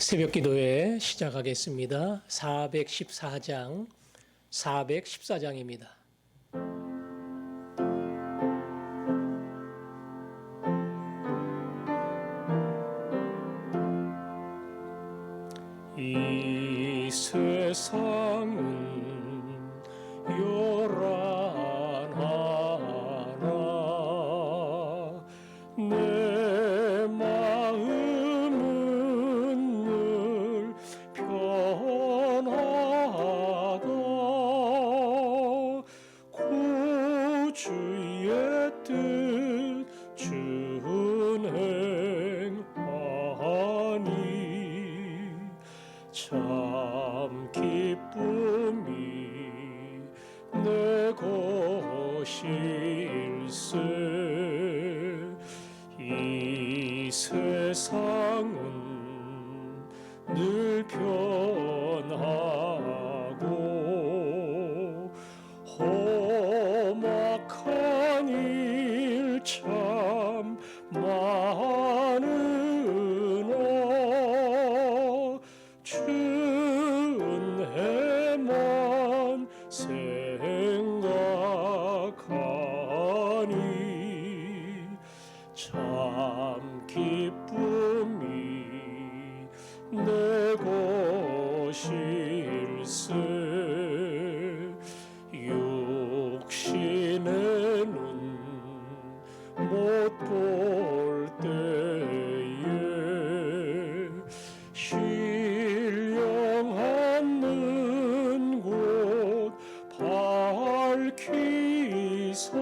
새벽 기도회 시작하겠습니다. 414장, 414장입니다. 이 세상은 요란하나 내 마음은 늘 편하다. 구주의 뜻 준행하니 참 기쁨이 내 것일세. 이 세상은 늘 편하고 험악한 일 참 많으나 준혜만 생각하니 참 기쁨이 내 것일세. 육신의 눈 못 볼 때에 신령 없는 곳 밝히사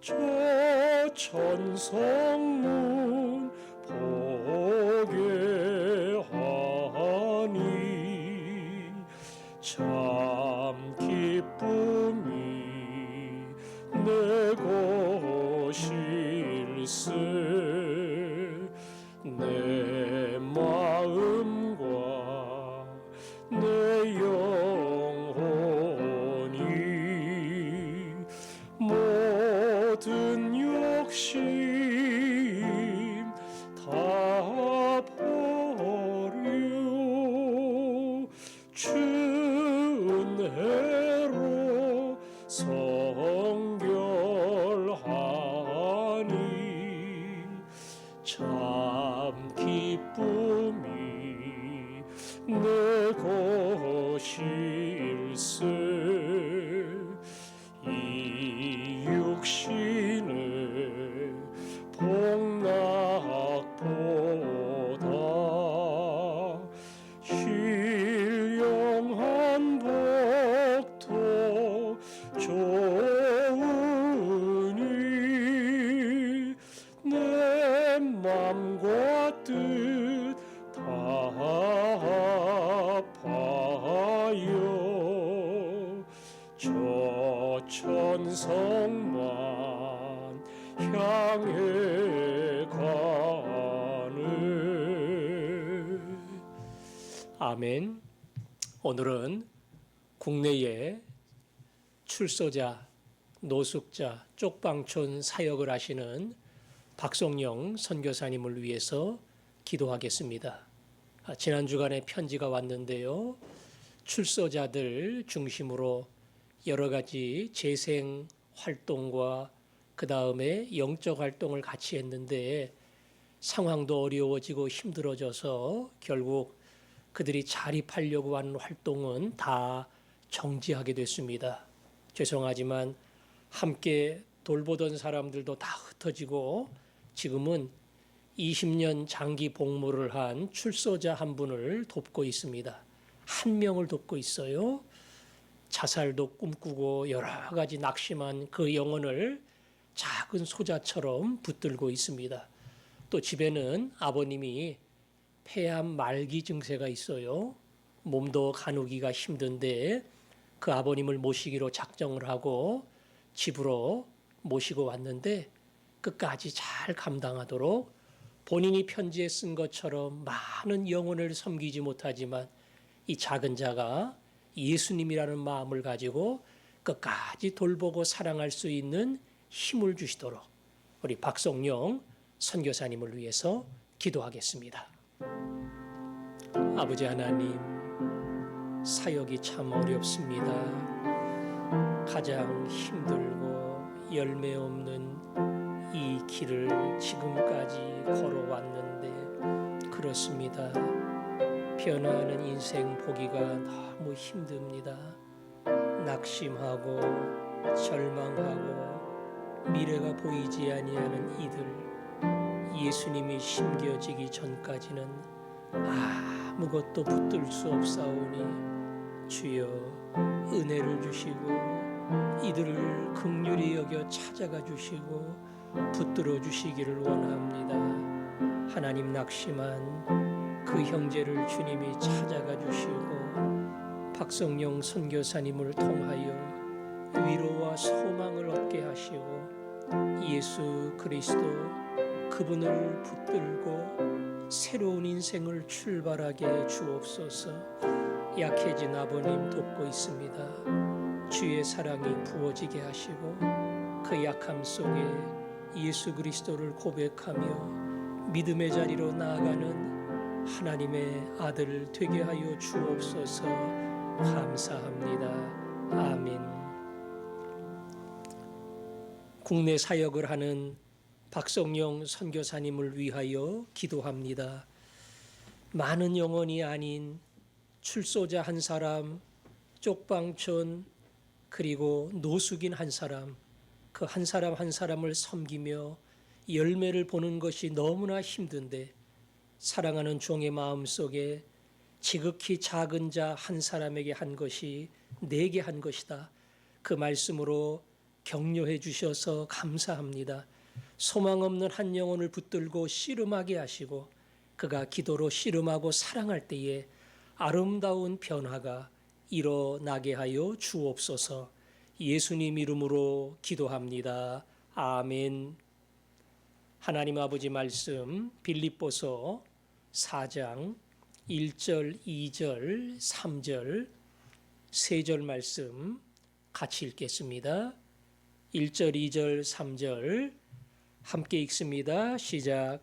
저 천성문 보게 하니 참 기쁨이 내 것일세. 내 마음과 내 영혼이 모든 욕심 다 버려 준혜로 성결하니 참 기쁨이 내 것일세. 이 육신의 복락보다 신령한 복도 좋으니 내 맘과 뜻 다합하여 저 천성만 향해 가네. 아멘. 오늘은 국내에 출소자, 노숙자, 쪽방촌 사역을 하시는 박성영 선교사님을 위해서 기도하겠습니다. 지난 주간에 편지가 왔는데요. 출소자들 중심으로 여러 가지 재생 활동과 그 다음에 영적 활동을 같이 했는데 상황도 어려워지고 힘들어져서 결국 그들이 자립하려고 하는 활동은 다 정지하게 됐습니다. 죄송하지만 함께 돌보던 사람들도 다 흩어지고 지금은 20년 장기 복무를 한 출소자 한 분을 돕고 있습니다. 한 명을 돕고 있어요. 자살도 꿈꾸고 여러 가지 낙심한 그 영혼을 작은 소자처럼 붙들고 있습니다. 또 집에는 아버님이 폐암 말기 증세가 있어요. 몸도 가누기가 힘든데 그 아버님을 모시기로 작정을 하고 집으로 모시고 왔는데 끝까지 잘 감당하도록 본인이 편지에 쓴 것처럼 많은 영혼을 섬기지 못하지만 이 작은 자가 예수님이라는 마음을 가지고 끝까지 돌보고 사랑할 수 있는 힘을 주시도록 우리 박성영 선교사님을 위해서 기도하겠습니다. 아버지 하나님, 사역이 참 어렵습니다. 가장 힘들고 열매 없는 이 길을 지금까지 걸어왔는데 그렇습니다. 변화하는 인생 보기가 너무 힘듭니다. 낙심하고 절망하고 미래가 보이지 아니하는 이들, 예수님이 심겨지기 전까지는 아무것도 붙들 수 없사오니 주여 은혜를 주시고 이들을 긍휼히 여겨 찾아가 주시고 붙들어 주시기를 원합니다. 하나님, 낙심한 그 형제를 주님이 찾아가 주시고 박성령 선교사님을 통하여 위로와 소망을 얻게 하시고 예수 그리스도 그분을 붙들고 새로운 인생을 출발하게 주옵소서. 약해진 아버님 돕고 있습니다. 주의 사랑이 부어지게 하시고 그 약함 속에 예수 그리스도를 고백하며 믿음의 자리로 나아가는 하나님의 아들 되게 하여 주옵소서. 감사합니다. 아멘. 국내 사역을 하는 박성영 선교사님을 위하여 기도합니다. 많은 영혼이 아닌 출소자 한 사람, 쪽방촌, 그리고 노숙인 한 사람, 그 한 사람 한 사람을 섬기며 열매를 보는 것이 너무나 힘든데 사랑하는 종의 마음 속에 지극히 작은 자 한 사람에게 한 것이 내게 한 것이다. 그 말씀으로 격려해 주셔서 감사합니다. 소망 없는 한 영혼을 붙들고 씨름하게 하시고 그가 기도로 씨름하고 사랑할 때에 아름다운 변화가 일어나게 하여 주옵소서. 예수님 이름으로 기도합니다. 아멘. 하나님 아버지 말씀 빌립보서 4장 1절, 2절, 3절, 3절 말씀 같이 읽겠습니다. 1절, 2절, 3절 함께 읽습니다. 시작.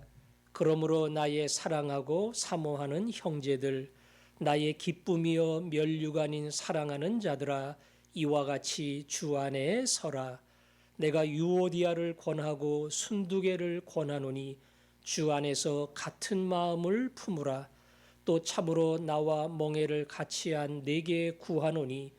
그러므로 나의 사랑하고 사모하는 형제들, 나의 기쁨이여 면류관인 사랑하는 자들아, 이와 같이 주 안에 서라. 내가 유오디아를 권하고 순두개를 권하노니 주 안에서 같은 마음을 품으라. 또 참으로 나와 멍에를 같이 한 네게 구하노니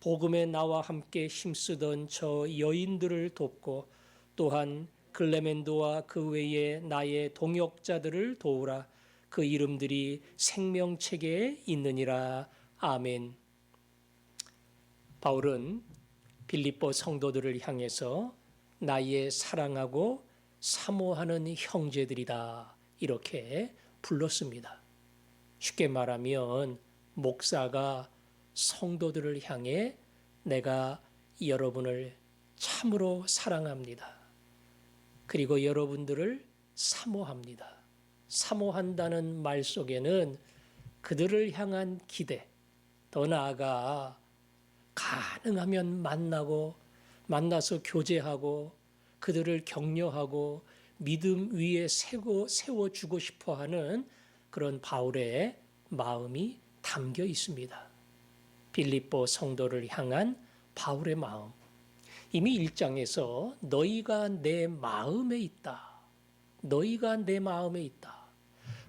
복음에 나와 함께 힘쓰던 저 여인들을 돕고 또한 글레멘도와 그 외에 나의 동역자들을 도우라. 그 이름들이 생명책에 있느니라. 아멘. 바울은 빌립보 성도들을 향해서 나의 사랑하고 사모하는 형제들이다 이렇게 불렀습니다. 쉽게 말하면 목사가 성도들을 향해 내가 여러분을 참으로 사랑합니다. 그리고 여러분들을 사모합니다. 사모한다는 말 속에는 그들을 향한 기대, 더 나아가 가능하면 만나서 교제하고 그들을 격려하고 믿음 위에 세워주고 싶어 하는 그런 바울의 마음이 담겨 있습니다. 빌립보 성도를 향한 바울의 마음. 이미 1장에서 너희가 내 마음에 있다. 너희가 내 마음에 있다.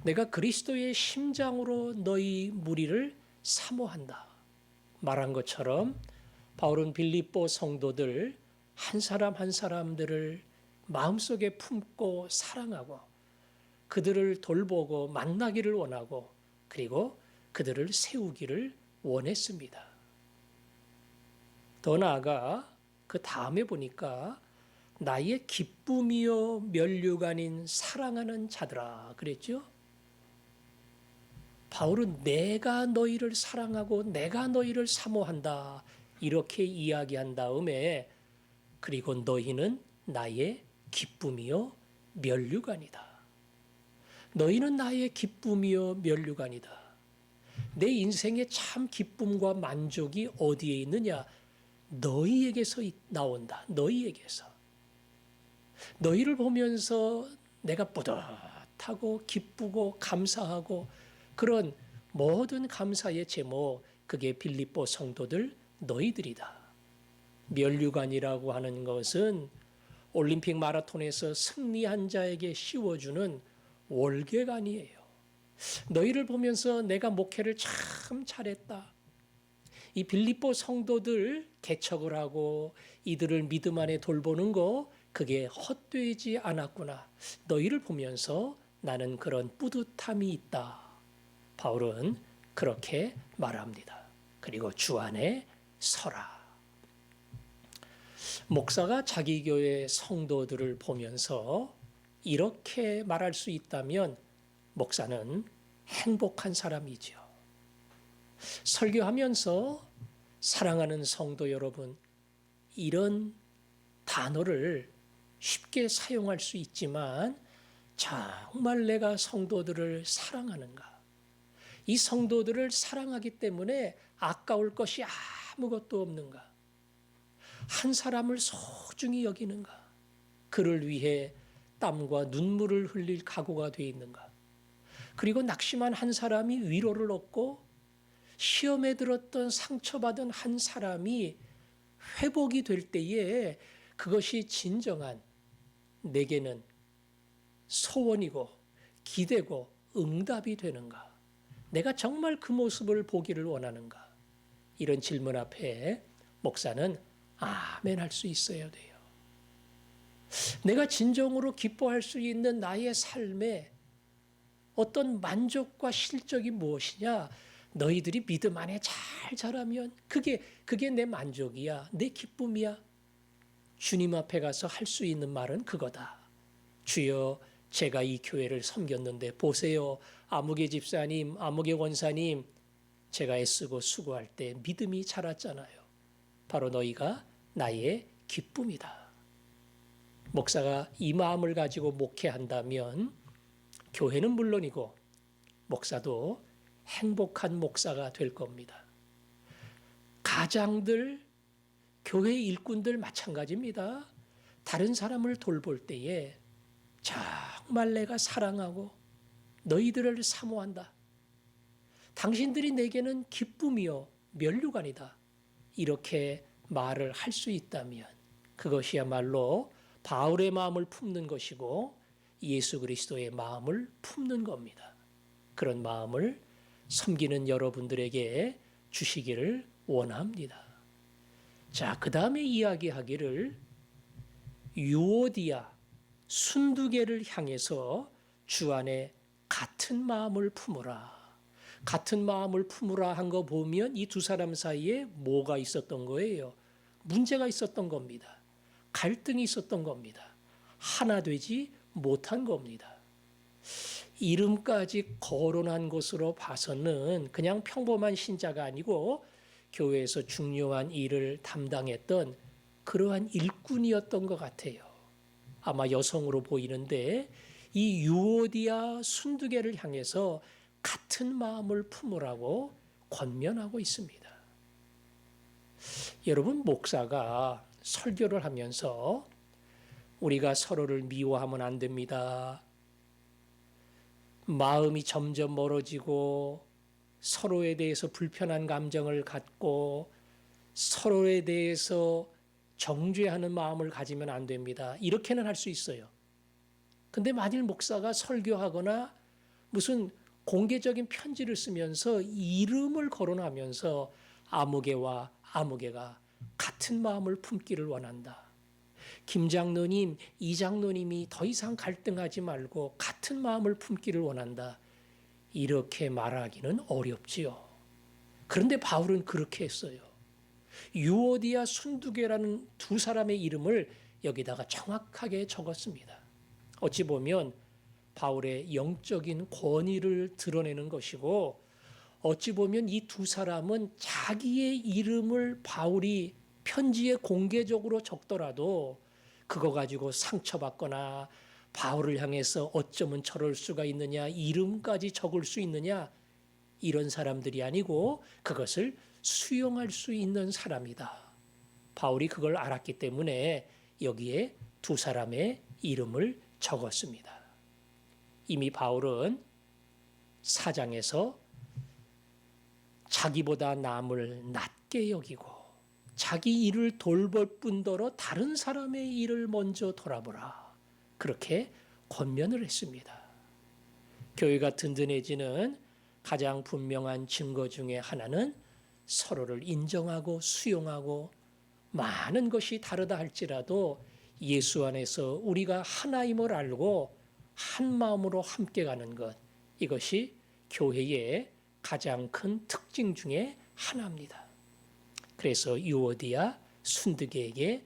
내가 그리스도의 심장으로 너희 무리를 사모한다. 말한 것처럼 바울은 빌립보 성도들 한 사람 한 사람들을 마음속에 품고 사랑하고 그들을 돌보고 만나기를 원하고 그리고 그들을 세우기를 원했습니다. 더 나아가 그 다음에 보니까 나의 기쁨이요 면류관인 사랑하는 자들아 그랬죠. 바울은 내가 너희를 사랑하고 내가 너희를 사모한다 이렇게 이야기한 다음에 그리고 너희는 나의 기쁨이요 면류관이다. 너희는 나의 기쁨이요 면류관이다. 내 인생의 참 기쁨과 만족이 어디에 있느냐? 너희에게서 나온다. 너희에게서. 너희를 보면서 내가 뿌듯하고 기쁘고 감사하고 그런 모든 감사의 제목, 그게 빌립보 성도들 너희들이다. 면류관이라고 하는 것은 올림픽 마라톤에서 승리한 자에게 씌워주는 월계관이에요. 너희를 보면서 내가 목회를 참 잘했다. 이 빌립보 성도들 개척을 하고 이들을 믿음 안에 돌보는 거, 그게 헛되지 않았구나. 너희를 보면서 나는 그런 뿌듯함이 있다. 바울은 그렇게 말합니다. 그리고 주 안에 서라. 목사가 자기 교회 성도들을 보면서 이렇게 말할 수 있다면 목사는 행복한 사람이죠. 설교하면서 사랑하는 성도 여러분, 이런 단어를 쉽게 사용할 수 있지만 정말 내가 성도들을 사랑하는가? 이 성도들을 사랑하기 때문에 아까울 것이 아무것도 없는가? 한 사람을 소중히 여기는가? 그를 위해 땀과 눈물을 흘릴 각오가 되어 있는가? 그리고 낙심한 한 사람이 위로를 얻고 시험에 들었던 상처받은 한 사람이 회복이 될 때에 그것이 진정한 내게는 소원이고 기대고 응답이 되는가? 내가 정말 그 모습을 보기를 원하는가? 이런 질문 앞에 목사는 아멘 할 수 있어야 돼요. 내가 진정으로 기뻐할 수 있는 나의 삶에 어떤 만족과 실적이 무엇이냐? 너희들이 믿음 안에 잘 자라면 그게 내 만족이야. 내 기쁨이야. 주님 앞에 가서 할 수 있는 말은 그거다. 주여, 제가 이 교회를 섬겼는데 보세요. 아무개 집사님, 아무개 원사님, 제가 애쓰고 수고할 때 믿음이 자랐잖아요. 바로 너희가 나의 기쁨이다. 목사가 이 마음을 가지고 목회한다면 교회는 물론이고 목사도 행복한 목사가 될 겁니다. 가장들, 교회 일꾼들 마찬가지입니다. 다른 사람을 돌볼 때에 정말 내가 사랑하고 너희들을 사모한다. 당신들이 내게는 기쁨이요 면류관이다. 이렇게 말을 할 수 있다면 그것이야말로 바울의 마음을 품는 것이고 예수 그리스도의 마음을 품는 겁니다. 그런 마음을 섬기는 여러분들에게 주시기를 원합니다. 자, 그 다음에 이야기하기를 유오디아 순두개를 향해서 주 안에 같은 마음을 품으라. 같은 마음을 품으라 한 거 보면 이 두 사람 사이에 뭐가 있었던 거예요? 문제가 있었던 겁니다. 갈등이 있었던 겁니다. 하나 되지 못한 겁니다. 이름까지 거론한 것으로 봐서는 그냥 평범한 신자가 아니고 교회에서 중요한 일을 담당했던 그러한 일꾼이었던 것 같아요. 아마 여성으로 보이는데 이 유오디아 순두개를 향해서 같은 마음을 품으라고 권면하고 있습니다. 여러분, 목사가 설교를 하면서 우리가 서로를 미워하면 안 됩니다. 마음이 점점 멀어지고 서로에 대해서 불편한 감정을 갖고 서로에 대해서 정죄하는 마음을 가지면 안 됩니다. 이렇게는 할 수 있어요. 근데 만일 목사가 설교하거나 무슨 공개적인 편지를 쓰면서 이름을 거론하면서 아무개와 아무개가 같은 마음을 품기를 원한다. 김 장로님, 이 장로님이 더 이상 갈등하지 말고 같은 마음을 품기를 원한다. 이렇게 말하기는 어렵지요. 그런데 바울은 그렇게 했어요. 유오디아 순두개라는 두 사람의 이름을 여기다가 정확하게 적었습니다. 어찌 보면 바울의 영적인 권위를 드러내는 것이고 어찌 보면 이 두 사람은 자기의 이름을 바울이 편지에 공개적으로 적더라도 그거 가지고 상처받거나 바울을 향해서 어쩌면 저럴 수가 있느냐, 이름까지 적을 수 있느냐, 이런 사람들이 아니고 그것을 수용할 수 있는 사람이다. 바울이 그걸 알았기 때문에 여기에 두 사람의 이름을 적었습니다. 이미 바울은 4장에서 자기보다 남을 낮게 여기고 자기 일을 돌볼 뿐더러 다른 사람의 일을 먼저 돌아보라. 그렇게 권면을 했습니다. 교회가 든든해지는 가장 분명한 증거 중에 하나는 서로를 인정하고 수용하고 많은 것이 다르다 할지라도 예수 안에서 우리가 하나임을 알고 한 마음으로 함께 가는 것, 이것이 교회의 가장 큰 특징 중에 하나입니다. 그래서 유오디아 순드계에게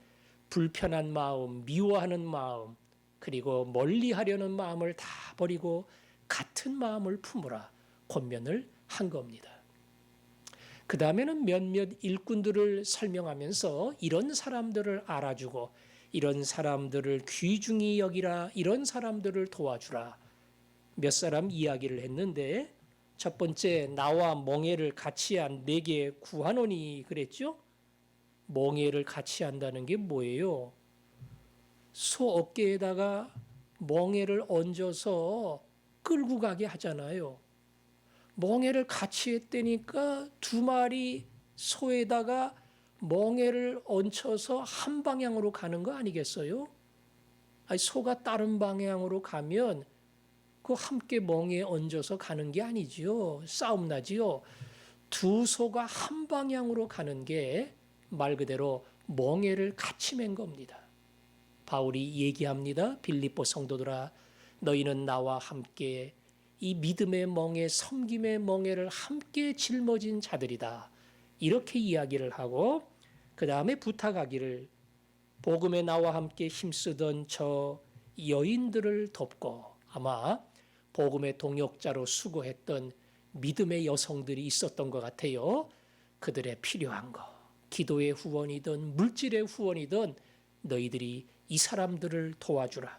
불편한 마음, 미워하는 마음, 그리고 멀리하려는 마음을 다 버리고 같은 마음을 품으라 권면을 한 겁니다. 그 다음에는 몇몇 일꾼들을 설명하면서 이런 사람들을 알아주고 이런 사람들을 귀중히 여기라, 이런 사람들을 도와주라, 몇 사람 이야기를 했는데, 첫 번째, 나와 멍에를 같이 한 내게 구하노니 그랬죠? 멍에를 같이 한다는 게 뭐예요? 소 어깨에다가 멍에를 얹어서 끌고 가게 하잖아요. 멍에를 같이 했다니까 두 마리 소에다가 멍에를 얹혀서 한 방향으로 가는 거 아니겠어요? 아니, 소가 다른 방향으로 가면 그 함께 멍에 얹어서 가는 게 아니지요. 싸움 나지요. 두 소가 한 방향으로 가는 게 말 그대로 멍에를 같이 맨 겁니다. 바울이 얘기합니다. 빌립보 성도들아, 너희는 나와 함께 이 믿음의 멍에, 섬김의 멍에를 함께 짊어진 자들이다. 이렇게 이야기를 하고 그 다음에 부탁하기를, 복음에 나와 함께 힘쓰던 저 여인들을 돕고, 아마 복음의 동역자로 수고했던 믿음의 여성들이 있었던 것 같아요. 그들의 필요한 거, 기도의 후원이든 물질의 후원이든 너희들이 이 사람들을 도와주라.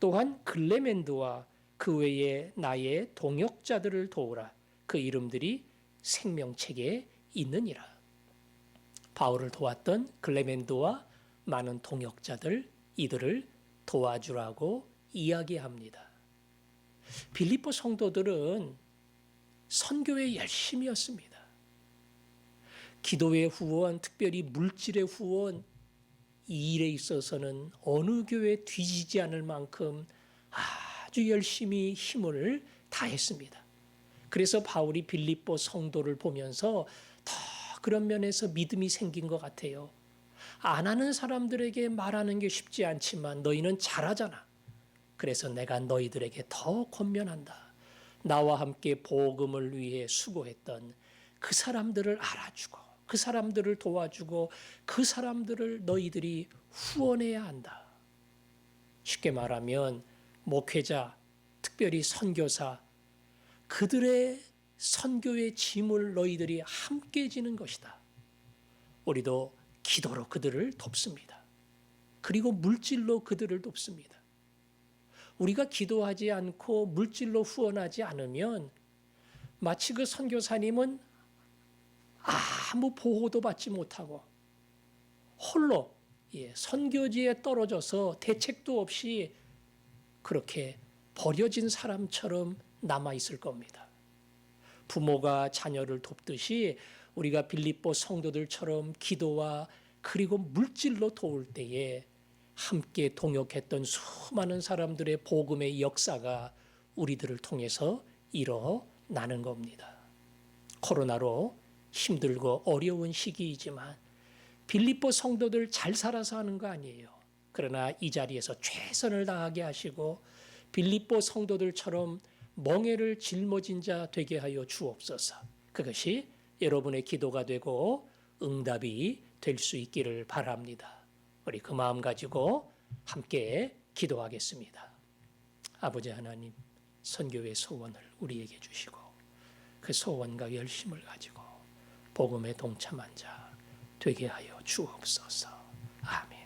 또한 글레멘드와 그 외에 나의 동역자들을 도우라. 그 이름들이 생명책에 있느니라. 바울을 도왔던 글레멘드와 많은 동역자들, 이들을 도와주라고 이야기합니다. 빌립보 성도들은 선교에 열심이었습니다. 기도의 후원, 특별히 물질의 후원, 이 일에 있어서는 어느 교회 뒤지지 않을 만큼 아주 열심히 힘을 다했습니다. 그래서 바울이 빌립보 성도를 보면서 더 그런 면에서 믿음이 생긴 것 같아요. 안 하는 사람들에게 말하는 게 쉽지 않지만 너희는 잘하잖아. 그래서 내가 너희들에게 더 권면한다. 나와 함께 복음을 위해 수고했던 그 사람들을 알아주고 그 사람들을 도와주고 그 사람들을 너희들이 후원해야 한다. 쉽게 말하면 목회자, 특별히 선교사, 그들의 선교의 짐을 너희들이 함께 지는 것이다. 우리도 기도로 그들을 돕습니다. 그리고 물질로 그들을 돕습니다. 우리가 기도하지 않고 물질로 후원하지 않으면 마치 그 선교사님은 아무 보호도 받지 못하고 홀로 선교지에 떨어져서 대책도 없이 그렇게 버려진 사람처럼 남아있을 겁니다. 부모가 자녀를 돕듯이 우리가 빌립보 성도들처럼 기도와 그리고 물질로 도울 때에 함께 동역했던 수많은 사람들의 복음의 역사가 우리들을 통해서 일어나는 겁니다. 코로나로 힘들고 어려운 시기이지만 빌립보 성도들 잘 살아서 하는 거 아니에요. 그러나 이 자리에서 최선을 다하게 하시고 빌립보 성도들처럼 멍에를 짊어진 자 되게 하여 주옵소서. 그것이 여러분의 기도가 되고 응답이 될 수 있기를 바랍니다. 우리 그 마음 가지고 함께 기도하겠습니다. 아버지 하나님, 선교의 소원을 우리에게 주시고 그 소원과 열심을 가지고 복음에 동참한 자 되게 하여 주옵소서. 아멘.